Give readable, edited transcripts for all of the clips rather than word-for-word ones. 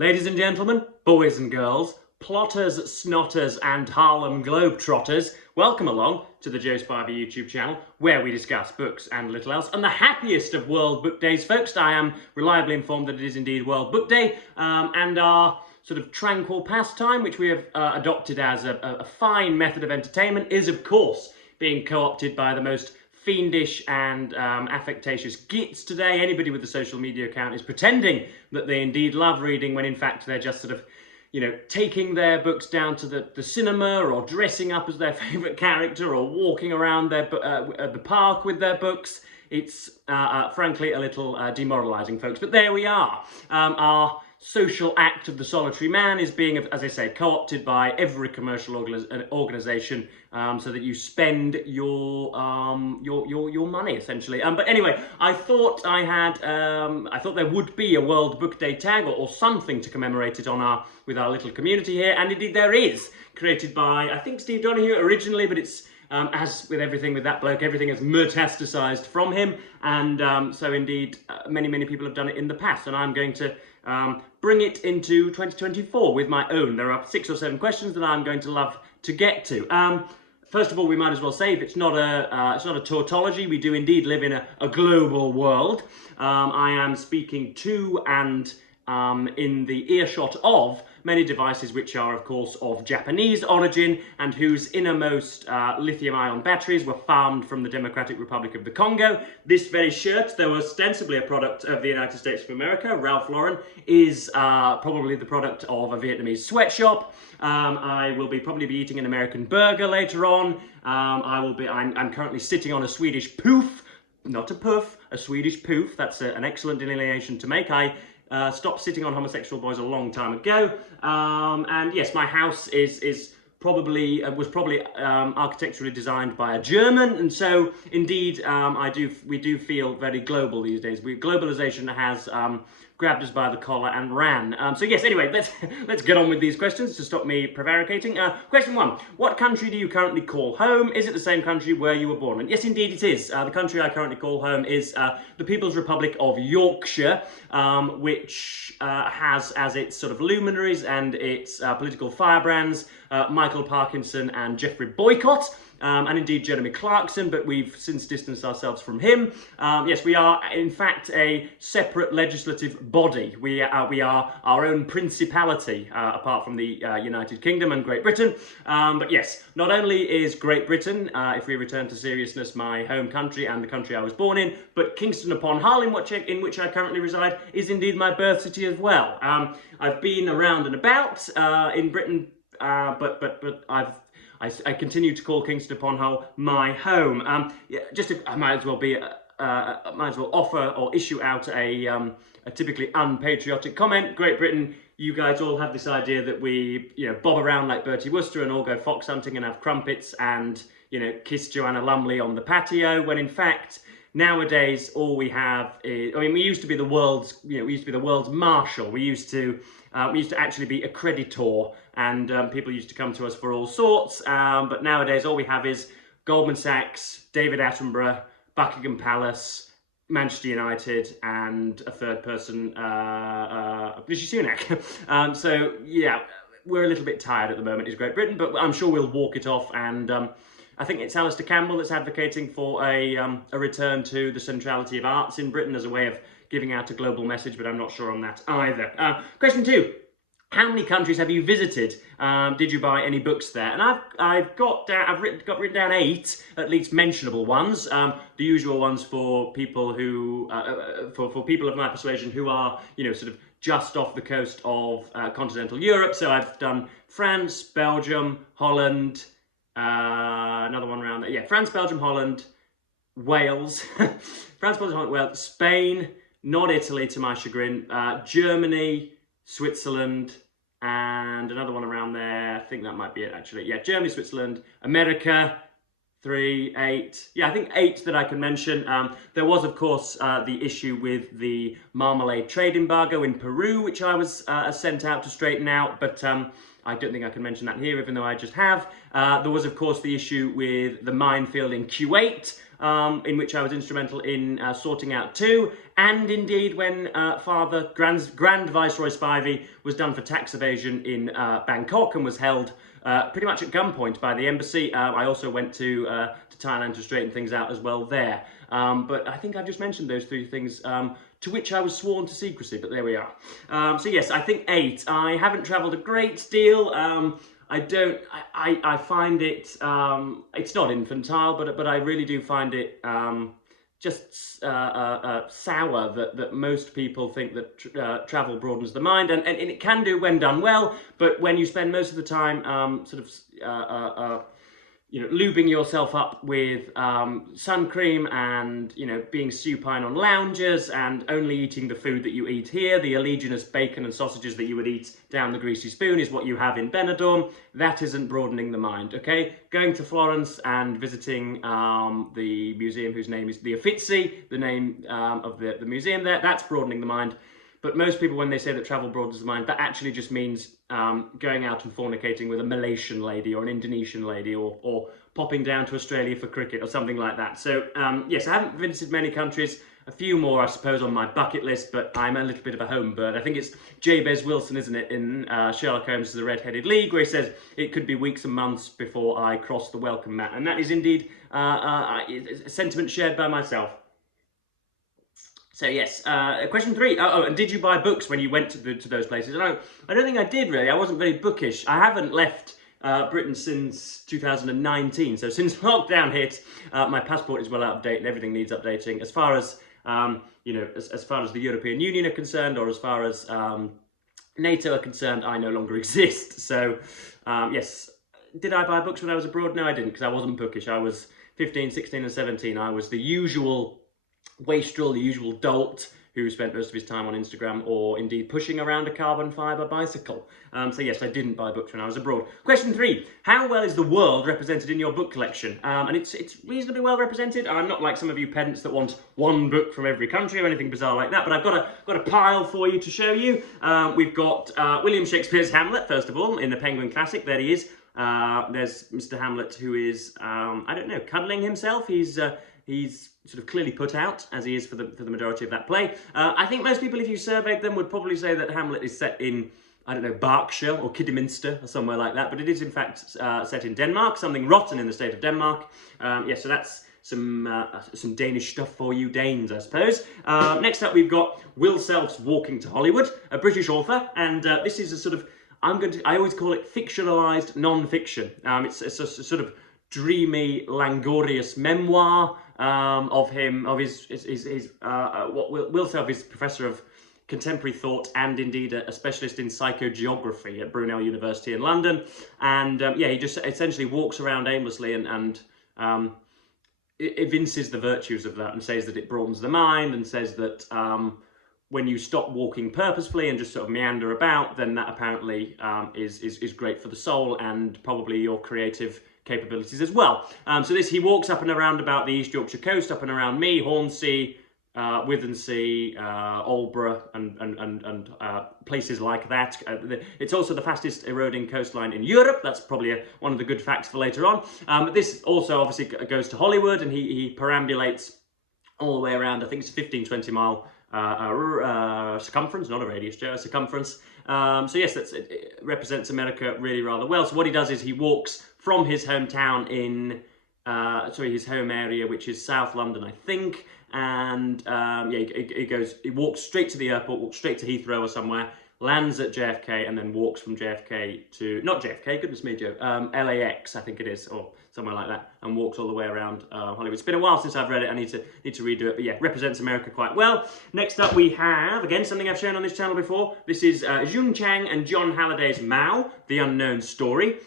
Ladies and gentlemen, boys and girls, plotters, snotters and Harlem Globetrotters, welcome along to the Joe Spivey YouTube channel where we discuss books and little else. And the happiest of World Book Days, folks. I am reliably informed that it is indeed World Book Day, and our sort of tranquil pastime, which we have adopted as a fine method of entertainment, is of course being co-opted by the most fiendish and affectatious gits today. Anybody with a social media account is pretending that they indeed love reading when in fact they're just sort of, you know, taking their books down to the cinema or dressing up as their favourite character or walking around the park with their books. It's frankly a little demoralising, folks. But there we are. Our social act of the solitary man is being, as I say, co-opted by every commercial organisation, so that you spend your money essentially. But anyway, I thought I thought there would be a World Book Day tag or something to commemorate it on with our little community here, and indeed there is, created by I think Steve Donoghue originally, but it's as with everything with that bloke, everything has metastasized from him, and so indeed many people have done it in the past, and I'm going to bring it into 2024 with my own. There are 6 or 7 questions that I'm going to love to get to. First of all, we might as well say, if it's not a tautology, we do indeed live in a global world. I am speaking to and in the earshot of many devices which are, of course, of Japanese origin and whose innermost lithium-ion batteries were farmed from the Democratic Republic of the Congo. This very shirt, though ostensibly a product of the United States of America, Ralph Lauren, is probably the product of a Vietnamese sweatshop. I will probably be eating an American burger later on. I'm currently sitting on a Swedish poof, not a puff, a Swedish poof. That's an excellent delineation to make. I stopped sitting on homosexual boys a long time ago, and yes, my house was probably architecturally designed by a German, and so indeed we do feel very global these days. Globalization has grabbed us by the collar and ran. So yes, anyway, let's get on with these questions to stop me prevaricating. Question 1. What country do you currently call home? Is it the same country where you were born? And yes, indeed it is. The country I currently call home is the People's Republic of Yorkshire, which has as its sort of luminaries and its political firebrands Michael Parkinson and Geoffrey Boycott. And indeed Jeremy Clarkson, but we've since distanced ourselves from him. Yes, we are in fact a separate legislative body. We are our own principality, apart from the United Kingdom and Great Britain. But yes, not only is Great Britain, if we return to seriousness, my home country and the country I was born in, but Kingston upon Hull, in which I currently reside, is indeed my birth city as well. I've been around and about in Britain, but I continue to call Kingston upon Hull my home. Yeah, I might as well offer or issue out a typically unpatriotic comment. Great Britain, you guys all have this idea that we, you know, bob around like Bertie Wooster and all go fox hunting and have crumpets and, you know, kiss Joanna Lumley on the patio, when in fact nowadays all we have is, I mean, we used to be the world's, you know, we used to be the world's marshal. We used to actually be a creditor, and people used to come to us for all sorts, but nowadays all we have is Goldman Sachs, David Attenborough, Buckingham Palace, Manchester United, and a third person, Rishi Sunak. So yeah, we're a little bit tired at the moment, is Great Britain, but I'm sure we'll walk it off, and I think it's Alistair Campbell that's advocating for a return to the centrality of arts in Britain as a way of giving out a global message, but I'm not sure on that either. Question 2. How many countries have you visited? Did you buy any books there? And I've got written down 8 at least mentionable ones. The usual ones for people who for people of my persuasion who are, you know, sort of just off the coast of continental Europe. So I've done France, Belgium, Holland, another one around there. Yeah, France, Belgium, Holland, Wales, France, Belgium, Holland, Wales, Spain, not Italy to my chagrin, Germany, Switzerland, and another one around there. I think that might be it, actually. Yeah, Germany, Switzerland, America, 3, 8. Yeah, I think 8 that I can mention. There was, of course, the issue with the marmalade trade embargo in Peru, which I was sent out to straighten out, but I don't think I can mention that here, even though I just have. There was, of course, the issue with the minefield in Kuwait, in which I was instrumental in sorting out too, and indeed when Grand Viceroy Spivey was done for tax evasion in Bangkok and was held pretty much at gunpoint by the embassy. I also went to Thailand to straighten things out as well there. But I think I've just mentioned those three things to which I was sworn to secrecy, but there we are. So yes, I think 8. I haven't travelled a great deal. I find it, it's not infantile, but I really do find it just sour that most people think that travel broadens the mind, and it can do when done well, but when you spend most of the time lubing yourself up with sun cream and, being supine on lounges and only eating the food that you eat here, the oleaginous bacon and sausages that you would eat down the greasy spoon is what you have in Benidorm. That isn't broadening the mind, okay? Going to Florence and visiting the museum whose name is the Uffizi, the name of the museum there, that's broadening the mind. But most people, when they say that travel broadens the mind, that actually just means going out and fornicating with a Malaysian lady or an Indonesian lady, or popping down to Australia for cricket or something like that. So yes, I haven't visited many countries. A few more, I suppose, on my bucket list, but I'm a little bit of a home bird. I think it's Jabez Wilson, isn't it, in Sherlock Holmes' The Red-Headed League, where he says it could be weeks and months before I cross the welcome mat. And that is indeed a sentiment shared by myself. So yes, question 3. And did you buy books when you went to those places? I don't think I did, really. I wasn't very bookish. I haven't left Britain since 2019. So since lockdown hit, my passport is well out of date and everything needs updating. As far as as far as the European Union are concerned, or as far as NATO are concerned, I no longer exist. So yes, did I buy books when I was abroad? No, I didn't, because I wasn't bookish. I was 15, 16 and 17. I was the usual wastrel, the usual dolt who spent most of his time on Instagram, or indeed pushing around a carbon fibre bicycle. So yes, I didn't buy books when I was abroad. Question 3. How well is the world represented in your book collection? And it's reasonably well represented. I'm not like some of you pedants that want one book from every country or anything bizarre like that, but I've got a pile for you to show you. We've got William Shakespeare's Hamlet, first of all, in the Penguin Classic. There he is. There's Mr. Hamlet, who is, I don't know, cuddling himself. He's sort of clearly put out, as he is for the majority of that play. I think most people, if you surveyed them, would probably say that Hamlet is set in, I don't know, Berkshire or Kidderminster or somewhere like that, but it is in fact set in Denmark, something rotten in the state of Denmark. Yeah, so that's some Danish stuff for you Danes, I suppose. Next up, we've got Will Self's Walking to Hollywood, a British author, and this is a sort of, I always call it fictionalized non-fiction. It's a sort of dreamy, languorous memoir of him, of Will Self is Professor of Contemporary Thought and indeed a specialist in psychogeography at Brunel University in London. And yeah, he just essentially walks around aimlessly and evinces the virtues of that, and says that it broadens the mind, and says that when you stop walking purposefully and just sort of meander about, then that apparently is great for the soul and probably your creative capabilities as well. So he walks up and around about the East Yorkshire coast, up and around me, Hornsea, Withensea, Aldborough, and places like that. It's also the fastest eroding coastline in Europe. That's probably one of the good facts for later on. But this also obviously goes to Hollywood, and he perambulates all the way around. I think it's a 15-20 mile circumference, not a radius, Joe, a circumference. So yes, it represents America really rather well. So what he does is he walks from his hometown in, his home area, which is South London, I think, and yeah, he walks straight to the airport, walks straight to Heathrow or somewhere, lands at JFK, and then walks from JFK to, not JFK, goodness me, Joe, LAX, I think it is, or somewhere like that, and walks all the way around Hollywood. It's been a while since I've read it. I need to redo it, but yeah, represents America quite well. Next up, we have, again, something I've shown on this channel before. This is Jun Chang and John Halliday's Mao, The Unknown Story.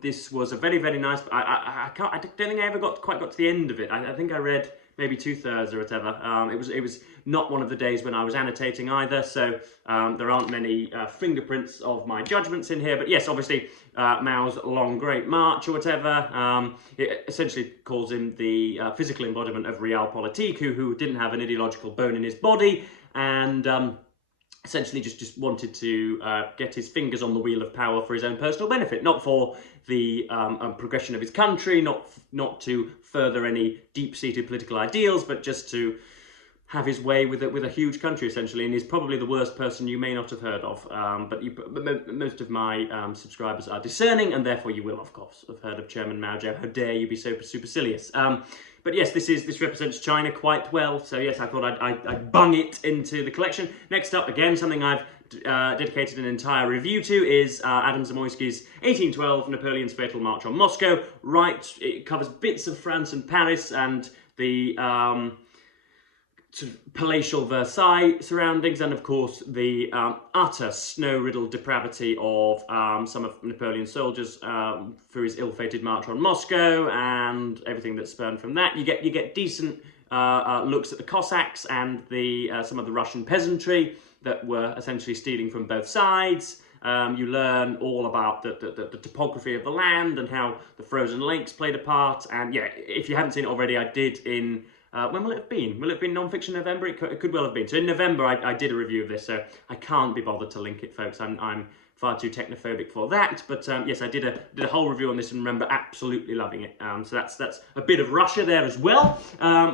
This was a very, very nice, I don't think I ever quite got to the end of it. I think I read maybe 2/3 or whatever. It was not one of the days when I was annotating either, so there aren't many fingerprints of my judgments in here. But yes, obviously Mao's Long Great March or whatever, it essentially calls him the physical embodiment of realpolitik, who didn't have an ideological bone in his body, and essentially just wanted to get his fingers on the wheel of power for his own personal benefit, not for the progression of his country, not to further any deep-seated political ideals, but just to have his way with a huge country, essentially. And he's probably the worst person you may not have heard of. But most of my subscribers are discerning, and therefore you will, of course, have heard of Chairman Mao Zedong. How dare you be so supercilious? But yes, this represents China quite well. So yes, I thought I'd bung it into the collection. Next up, again, something I've dedicated an entire review to is Adam Zamoyski's 1812, Napoleon's Fatal March on Moscow. It covers bits of France and Paris and the sort of palatial Versailles surroundings, and of course the utter snow-riddled depravity of some of Napoleon's soldiers through his ill-fated march on Moscow and everything that spurned from that. You get decent looks at the Cossacks and some of the Russian peasantry that were essentially stealing from both sides. You learn all about the topography of the land and how the frozen lakes played a part. And yeah, if you haven't seen it already, I did in when will it have been? Will it have been Non-Fiction November? It could well have been. So in November, I did a review of this, so I can't be bothered to link it, folks. I'm far too technophobic for that. But yes, I did a whole review on this and remember absolutely loving it. So that's a bit of Russia there as well.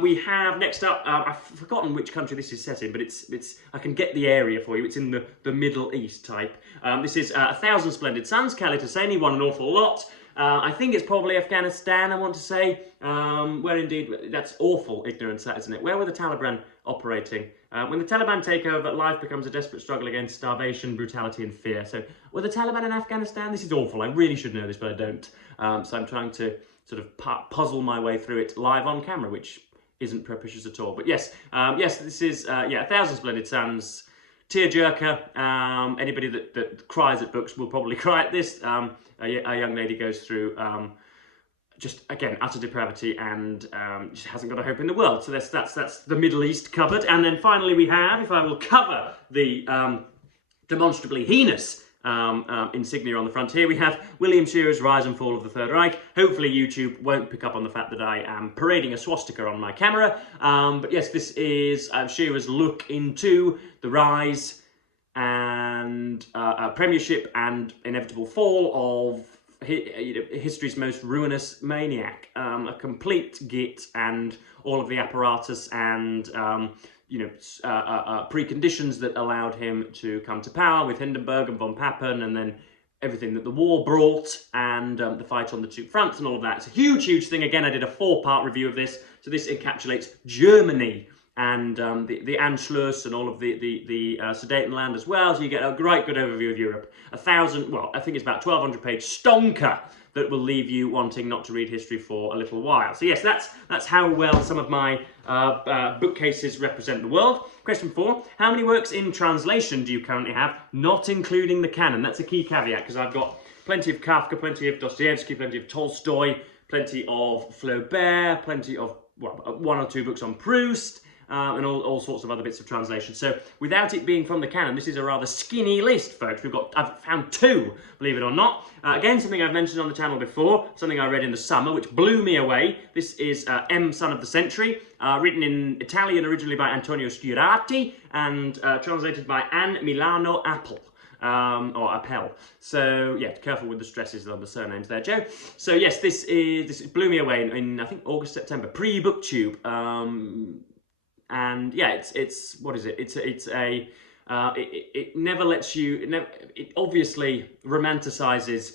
We have next up, I've forgotten which country this is set in, but it's I can get the area for you. It's in the Middle East type. This is 1,000 Splendid Suns. Khaled Hosseini won an awful lot. I think it's probably Afghanistan, I want to say, where indeed, that's awful ignorance, that, isn't it? Where were the Taliban operating? When the Taliban take over, life becomes a desperate struggle against starvation, brutality and fear. So, were the Taliban in Afghanistan? This is awful. I really should know this, but I don't. So I'm trying to sort of puzzle my way through it live on camera, which isn't propitious at all. But yes, this is, 1,000 Splendid Suns. Tearjerker. Anybody that cries at books will probably cry at this. A young lady goes through just, again, utter depravity and she hasn't got a hope in the world. So that's the Middle East covered. And then finally we have, if I will cover the demonstrably heinous insignia on the front here, we have William Shearer's Rise and Fall of the Third Reich. Hopefully YouTube won't pick up on the fact that I am parading a swastika on my camera. But yes, this is Shearer's look into the rise and premiership and inevitable fall of history's most ruinous maniac. A complete git, and all of the apparatus and preconditions that allowed him to come to power with Hindenburg and von Papen, and then everything that the war brought, and the fight on the two fronts and all of that. It's a huge, huge thing. Again, I did a 4-part review of this, so this encapsulates Germany and the Anschluss and all of the Sudetenland as well. So you get a great good overview of Europe. I think it's about 1,200 page stonker that will leave you wanting not to read history for a little while. So yes, that's how well some of my bookcases represent the world. Question 4, how many works in translation do you currently have, not including the canon? That's a key caveat, because I've got plenty of Kafka, plenty of Dostoevsky, plenty of Tolstoy, plenty of Flaubert, plenty of, 1 or 2 books on Proust, and all sorts of other bits of translation. So without it being from the canon, this is a rather skinny list, folks. I've found 2, believe it or not. Again, something I've mentioned on the channel before, something I read in the summer, which blew me away. This is M, Son of the Century, written in Italian originally by Antonio Schierati, and translated by Anne Milano Apple. Or Appel. So yeah, careful with the stresses on the surnames there, Joe. So yes, this blew me away in I think August, September, pre-BookTube. And yeah, it's what is it? It never lets you. It obviously romanticizes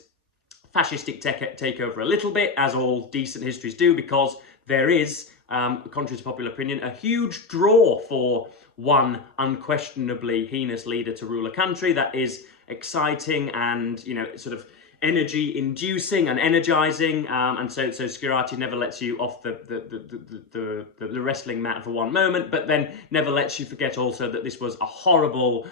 fascistic takeover a little bit, as all decent histories do, because there is, contrary to popular opinion, a huge draw for one unquestionably heinous leader to rule a country that is exciting and, sort of energy-inducing and energizing, and so Schierati never lets you off the wrestling mat for one moment, but then never lets you forget also that this was a horrible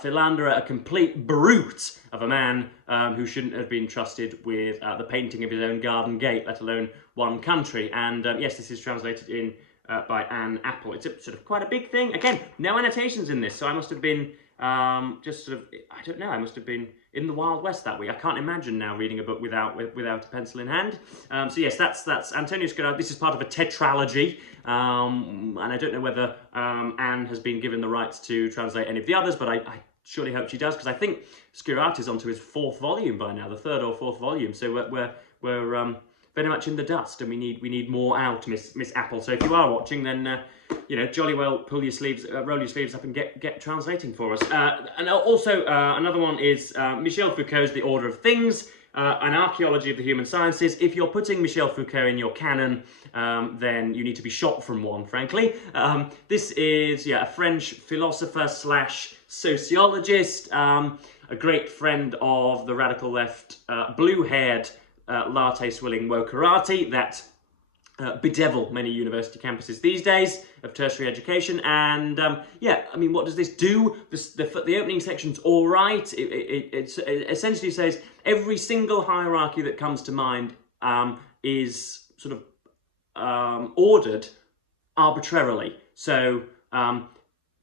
philanderer, a complete brute of a man who shouldn't have been trusted with the painting of his own garden gate, let alone one country. And yes, this is translated in by Anne Apple. It's a sort of quite a big thing. Again, no annotations in this, so I must have been just sort of, I don't know, I must have been in the Wild West that week. I can't imagine now reading a book without a pencil in hand. So yes, that's Antonio Scarlatti. This is part of a tetralogy, and I don't know whether Anne has been given the rights to translate any of the others, but I surely hope she does, because I think Scarlatti's onto his 4th volume by now, the 3rd or 4th volume. So we're very much in the dust, and we need more out, Miss Apple. So if you are watching, then you know, jolly well pull your sleeves, roll your sleeves up, and get translating for us. And also another one is Michel Foucault's The Order of Things, an archaeology of the human sciences. If you're putting Michel Foucault in your canon, then you need to be shot from one, frankly. This is a French philosopher slash sociologist, a great friend of the radical left, blue-haired, latte-swilling wokerati that bedevil many university campuses these days of tertiary education. And yeah, I mean, what does this do? The opening section's all right. It essentially says every single hierarchy that comes to mind is sort of ordered arbitrarily. So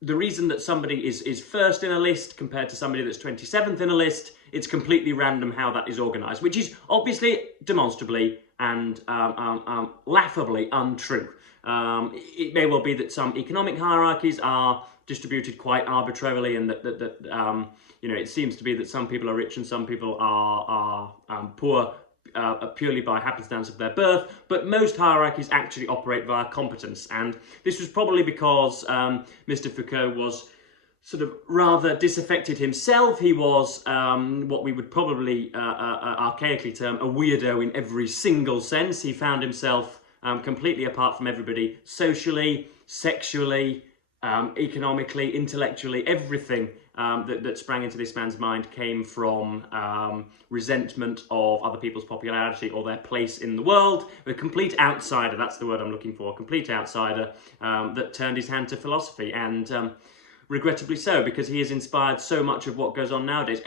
the reason that somebody is first in a list compared to somebody that's 27th in a list, it's completely random how that is organised, which is obviously, demonstrably, and laughably untrue. It may well be that some economic hierarchies are distributed quite arbitrarily, and that you know, it seems to be that some people are rich and some people are poor purely by happenstance of their birth, but most hierarchies actually operate via competence. And this was probably because Mr. Foucault was sort of rather disaffected himself. He was what we would probably archaically term a weirdo in every single sense. He found himself completely apart from everybody, socially, sexually, economically, intellectually. Everything that sprang into this man's mind came from resentment of other people's popularity or their place in the world. A complete outsider, that's the word I'm looking for, a complete outsider that turned his hand to philosophy, and regrettably so, because he has inspired so much of what goes on nowadays.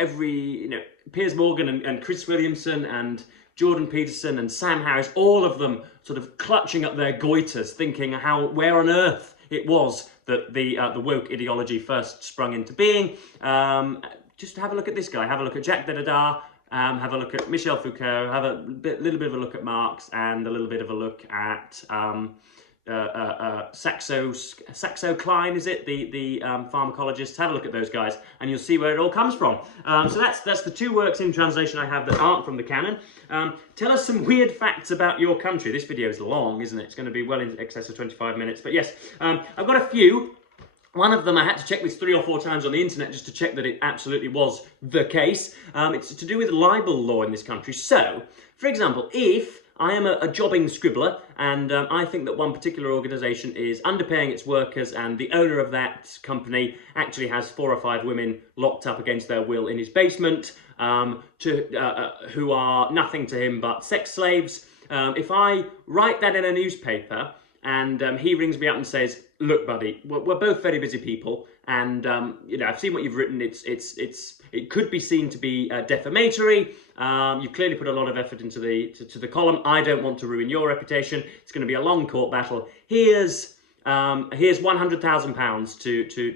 Piers Morgan and Chris Williamson and Jordan Peterson and Sam Harris, all of them sort of clutching up their goiters, thinking where on earth it was that the woke ideology first sprung into being. Just have a look at this guy, have a look at Jacques Derrida, have a look at Michel Foucault, have a little bit of a look at Marx, and a little bit of a look at Saxo Klein, is it? The pharmacologist. Have a look at those guys and you'll see where it all comes from. So that's the 2 works in translation I have that aren't from the canon. Tell us some weird facts about your country. This video is long, isn't it? It's going to be well in excess of 25 minutes. But yes, I've got a few. One of them, I had to check this 3 or 4 times on the internet just to check that it absolutely was the case. It's to do with libel law in this country. So, for example, if I am a jobbing scribbler, and I think that one particular organisation is underpaying its workers, and the owner of that company actually has 4 or 5 women locked up against their will in his basement, who are nothing to him but sex slaves. If I write that in a newspaper, and he rings me up and says, "Look, buddy, we're both very busy people, and you know, I've seen what you've written. It could be seen to be defamatory. You've clearly put a lot of effort into the column. I don't want to ruin your reputation. It's going to be a long court battle. Here's £100,000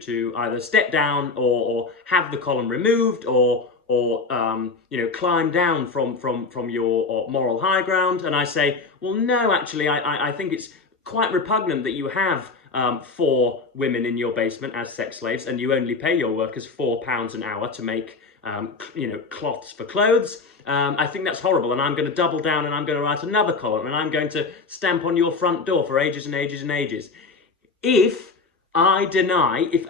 to either step down or have the column removed, or you know, climb down from your moral high ground." And I say, "Well, no, actually, I think it's quite repugnant that you have 4 women in your basement as sex slaves, and you only pay your workers £4 an hour to make you know, cloths for clothes. I think that's horrible, and I'm going to double down, and I'm going to write another column, and I'm going to stamp on your front door for ages and ages and ages. If I deny, if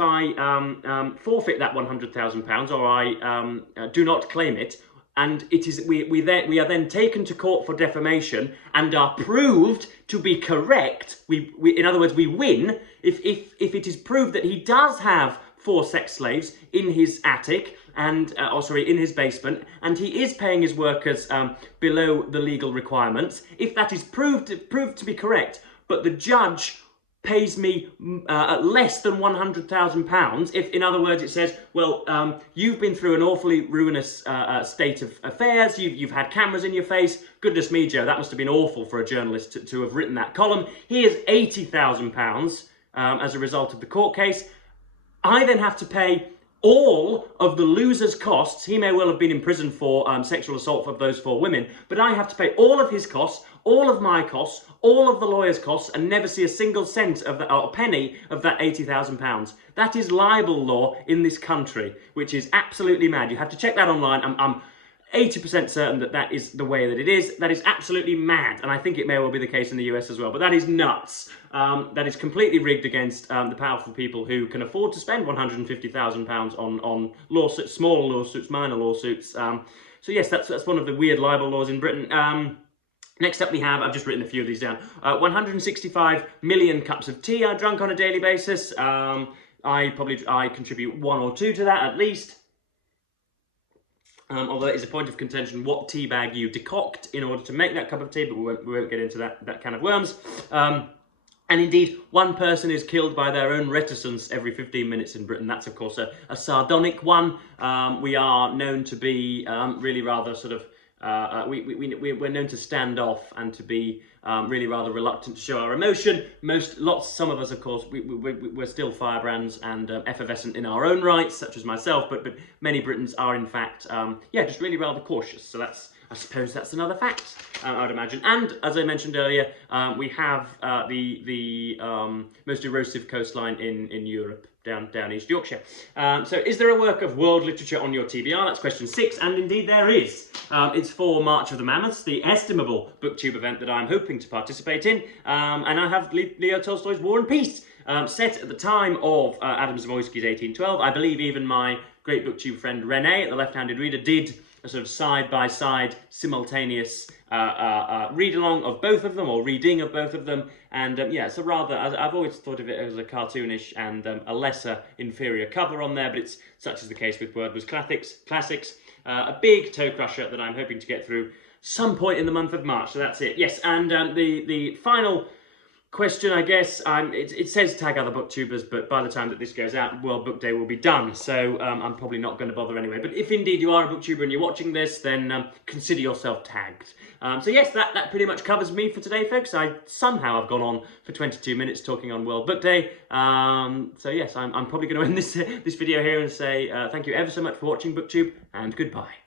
I forfeit that £100,000, or I do not claim it, and it is we are then taken to court for defamation and are proved to be correct. In other words, we win if it is proved that he does have 4 sex slaves in his attic, and in his basement, and he is paying his workers below the legal requirements. If that is proved to be correct, but the judge pays me less than £100,000, if, in other words, it says, well, you've been through an awfully ruinous state of affairs, you've had cameras in your face, goodness me, Joe, that must have been awful for a journalist to have written that column. Here's £80,000 as a result of the court case. I then have to pay all of the loser's costs. He may well have been in prison for sexual assault of those 4 women, but I have to pay all of his costs, all of my costs, all of the lawyer's costs, and never see a single cent of that, or a penny of that £80,000. That is libel law in this country, which is absolutely mad. You have to check that online. I'm 80% certain that that is the way that it is. That is absolutely mad, and I think it may well be the case in the US as well, but that is nuts. That is completely rigged against the powerful people who can afford to spend £150,000 on lawsuits, small lawsuits, minor lawsuits. So yes, that's one of the weird libel laws in Britain. Next up we have, I've just written a few of these down, 165 million cups of tea are drunk on a daily basis. I contribute 1 or 2 to that at least. Although it is a point of contention what tea bag you decoct in order to make that cup of tea, but we won't get into that can of worms. And indeed, 1 person is killed by their own reticence every 15 minutes in Britain. That's, of course, a sardonic one. We are known to be really rather sort of, we're known to stand off and to be really rather reluctant to show our emotion. Some of us, of course, we're still firebrands and effervescent in our own rights, such as myself, but many Britons are, in fact, yeah, just really rather cautious. So I suppose that's another fact, I would imagine. And as I mentioned earlier, we have the most erosive coastline in Europe, down East Yorkshire. So is there a work of world literature on your TBR? That's question 6, and indeed there is. It's for March of the Mammoths, the estimable booktube event that I'm hoping to participate in, and I have Leo Tolstoy's War and Peace, set at the time of Adam Zamoyski's 1812. I believe even my great booktube friend Renee at The Left-Handed Reader did a sort of side-by-side simultaneous read-along of both of them, or reading of both of them, and yeah, it's a rather, I've always thought of it as a cartoonish and a lesser inferior cover on there, but it's such as the case with Wordless Classics, a big toe crusher that I'm hoping to get through some point in the month of March, so that's it. Yes, and the final question, I guess, it says tag other booktubers, but by the time that this goes out, World Book Day will be done, so I'm probably not going to bother anyway. But if indeed you are a booktuber and you're watching this, then consider yourself tagged. So yes, that pretty much covers me for today, folks. Somehow I've gone on for 22 minutes talking on World Book Day. So yes, I'm probably going to end this video here and say thank you ever so much for watching BookTube, and goodbye.